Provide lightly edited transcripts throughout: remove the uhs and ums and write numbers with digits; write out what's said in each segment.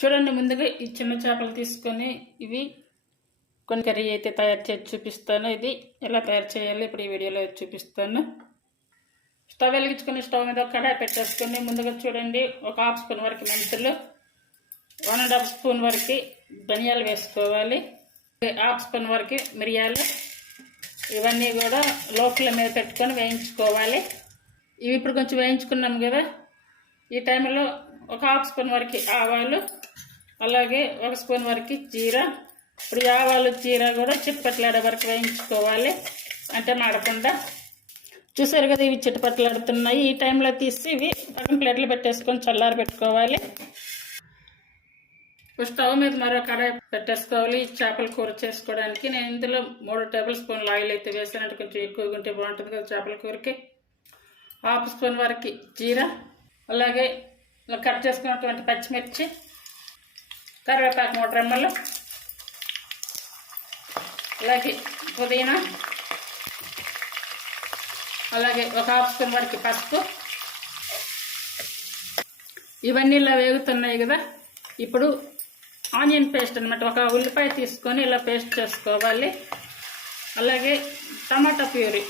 చూడండి, ముందుగా ఈ చిన్న చేపలు తీసుకొని ఇవి కొన్ని కర్రీ అయితే తయారు చేసి చూపిస్తాను. ఇది ఎలా తయారు చేయాలి ఇప్పుడు ఈ వీడియోలో చూపిస్తాను. స్టవ్ వెలిగించుకొని స్టవ్ మీద కడాయి పెట్టేసుకొని ముందుగా చూడండి ఒక హాఫ్ స్పూన్ వరకు మెంతులు, 1.5 స్పూన్ వరకు ధనియాలు వేసుకోవాలి, హాఫ్ స్పూన్ వరకు మిరియాలు. ఇవన్నీ కూడా లో ఫ్లేమ్ మీద పెట్టుకొని వేయించుకోవాలి. ఇవి ఇప్పుడు కొంచెం వేయించుకున్నాం కదా, ఈ టైంలో ఒక హాఫ్ స్పూన్ వరకు ఆవాలు, అలాగే 1 స్పూన్ వరకు జీరా. ఇప్పుడు ఆవాలు జీరా కూడా చిట్టుపట్లాడే వరకు వేయించుకోవాలి, అంటే మాడకుండా. చూసారు కదా, ఇవి చిట్టుపట్లాడుతున్నాయి. ఈ టైంలో తీసి ఇవి పక్కన ప్లేట్లు పెట్టేసుకొని చల్లారి పెట్టుకోవాలి. స్టవ్ మీద మరో కడాయి పెట్టేసుకోవాలి. చేపల కూర చేసుకోవడానికి నేను ఇందులో 3 టేబుల్ స్పూన్లు ఆయిల్ అయితే వేసానంటే కొంచెం ఎక్కువగా ఉంటే బాగుంటుంది కదా చేపల కూరకి. హాఫ్ స్పూన్ వరకు జీరా, అలాగే కట్ చేసుకున్నటువంటి పచ్చిమిర్చి, కరివేపాకు 3 రెమ్మలు, అలాగే పుదీనా, అలాగే ఒక హాఫ్ స్పూన్ వరకు పసుపు. ఇవన్నీ ఇలా వేగుతున్నాయి కదా, ఇప్పుడు ఆనియన్ పేస్ట్ అనమాట, ఒక ఉల్లిపాయ తీసుకొని ఇలా పేస్ట్ చేసుకోవాలి. అలాగే టమాటా ప్యూరీ.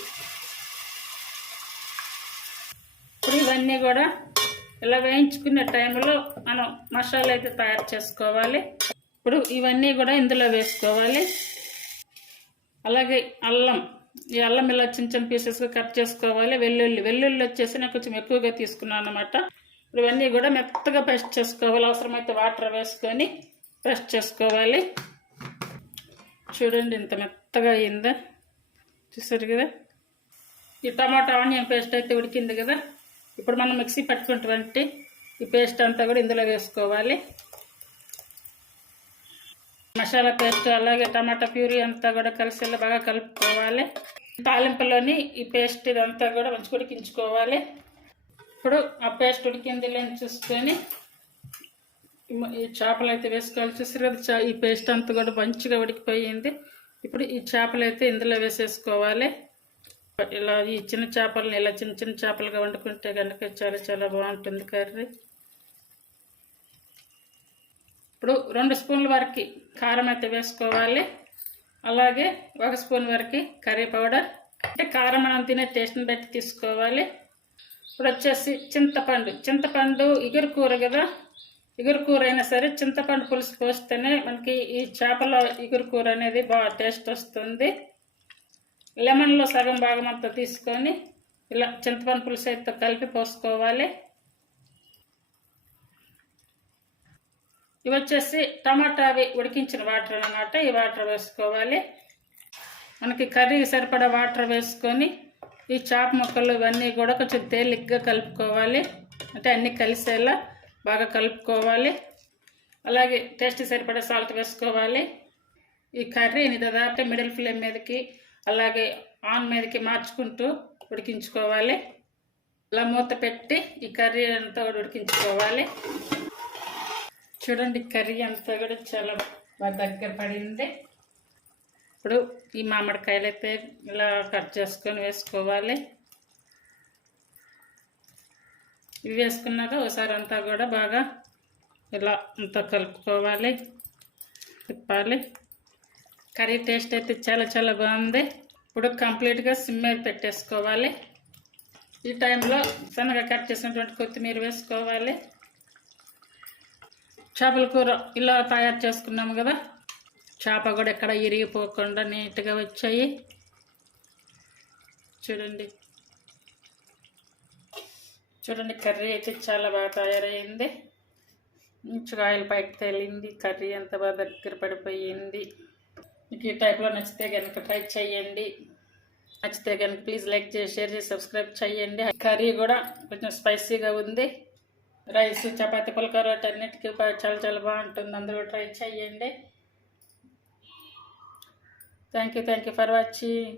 ఇప్పుడు ఇవన్నీ కూడా ఇలా వేయించుకునే టైంలో మనం మసాలా అయితే తయారు చేసుకోవాలి. ఇప్పుడు ఇవన్నీ కూడా ఇందులో వేసుకోవాలి. అలాగే అల్లం, ఈ అల్లం ఇలా చిన్న చిన్న పీసెస్గా కట్ చేసుకోవాలి. వెల్లుల్లి వచ్చేసి నేను కొంచెం ఎక్కువగా తీసుకున్నాను అనమాట. ఇప్పుడు ఇవన్నీ కూడా మెత్తగా పేస్ట్ చేసుకోవాలి. అవసరమైతే వాటర్ వేసుకొని పేస్ట్ చేసుకోవాలి. చూడండి ఎంత మెత్తగా అయిందా, చూసారు కదా. ఈ టమాటా ఆనియన్ పేస్ట్ అయితే ఉడికింది కదా, ఇప్పుడు మనం మిక్సీ పట్టుకున్నటువంటి ఈ పేస్ట్ అంతా కూడా ఇందులో వేసుకోవాలి. మసాలా పేస్ట్ అలాగే టమాటా ప్యూరీ అంతా కూడా కలిసేలా బాగా కలుపుకోవాలి. తాలింపులోని ఈ పేస్ట్ ఇదంతా కూడా మంచిగా ఉడికించుకోవాలి. ఇప్పుడు ఆ పేస్ట్ ఉడికింది లేని చూసుకొని ఈ చేపలు అయితే వేసుకోవాలి. చూసారు కదా, ఈ పేస్ట్ అంతా కూడా మంచిగా ఉడికిపోయింది. ఇప్పుడు ఈ చేపలు అయితే ఇందులో వేసేసుకోవాలి. ఇలా ఈ చిన్న చేపలని ఇలా చిన్న చిన్న చేపలుగా వండుకుంటే కనుక చాలా చాలా బాగుంటుంది కర్రీ. ఇప్పుడు 2 స్పూన్ల వరకు కారం అయితే వేసుకోవాలి. అలాగే 1 స్పూన్ వరకు కర్రీ పౌడర్, అంటే కారం మనం తినే టేస్ట్ని బట్టి తీసుకోవాలి. ఇప్పుడు వచ్చేసి చింతపండు ఇగురు కూర కదా, ఇగురు కూర అయినా సరే చింతపండు పులుసు పోస్తేనే మనకి ఈ చేపల ఇగురు కూర అనేది బాగా టేస్ట్ వస్తుంది. లెమన్లో సగం భాగం అంతా తీసుకొని ఇలా చింతపండు పులుసు అయితే కలిపి పోసుకోవాలి. ఇవి వచ్చేసి టమాటా అవి ఉడికించిన వాటర్ అన్నమాట, ఈ వాటర్ వేసుకోవాలి. మనకి కర్రీకి సరిపడా వాటర్ వేసుకొని ఈ చేప ముక్కలు ఇవన్నీ కూడా కొంచెం తేలిగ్గా కలుపుకోవాలి, అంటే అన్నీ కలిసేలా బాగా కలుపుకోవాలి. అలాగే టేస్ట్ సరిపడా సాల్ట్ వేసుకోవాలి. ఈ కర్రీని దాదాపు మిడిల్ ఫ్లేమ్ మీదకి అలాగే ఆన్ మీదకి మార్చుకుంటూ ఉడికించుకోవాలి. ఇలా మూత పెట్టి ఈ కర్రీ అంతా కూడా ఉడికించుకోవాలి. చూడండి, కర్రీ అంతా కూడా చాలా బాగా దగ్గర పడింది. ఇప్పుడు ఈ మామిడికాయలు అయితే ఇలా కట్ చేసుకొని వేసుకోవాలి. ఇవి వేసుకున్నాక ఒకసారి అంతా కూడా బాగా ఇలా అంతా కలుపుకోవాలి, తిప్పాలి. కర్రీ టేస్ట్ అయితే చాలా చాలా బాగుంది. ఇప్పుడు కంప్లీట్గా సిమ్ మీద పెట్టేసుకోవాలి. ఈ టైంలో సన్నగా కట్ చేసినటువంటి కొత్తిమీర వేసుకోవాలి. చేపల కూర ఇలా తయారు చేసుకున్నాము కదా, చేప కూడా ఎక్కడ ఇరిగిపోకుండా నీట్గా వచ్చాయి. చూడండి కర్రీ అయితే చాలా బాగా తయారైంది. మంచిగా ఆయిల్ పైకి తేలింది, కర్రీ అంత బాగా దగ్గర పడిపోయింది. మీకు ఈ టైప్లో నచ్చితే కనుక ట్రై చేయండి. నచ్చితే కనుక ప్లీజ్ లైక్ చేసి షేర్ చేసి సబ్స్క్రైబ్ చేయండి. కర్రీ కూడా కొంచెం స్పైసీగా ఉంది. రైస్ చపాతీ పుల్కా అన్నిటికీ చాలా చాలా బాగుంటుంది. అందరూ ట్రై చేయండి. Thank you for watching.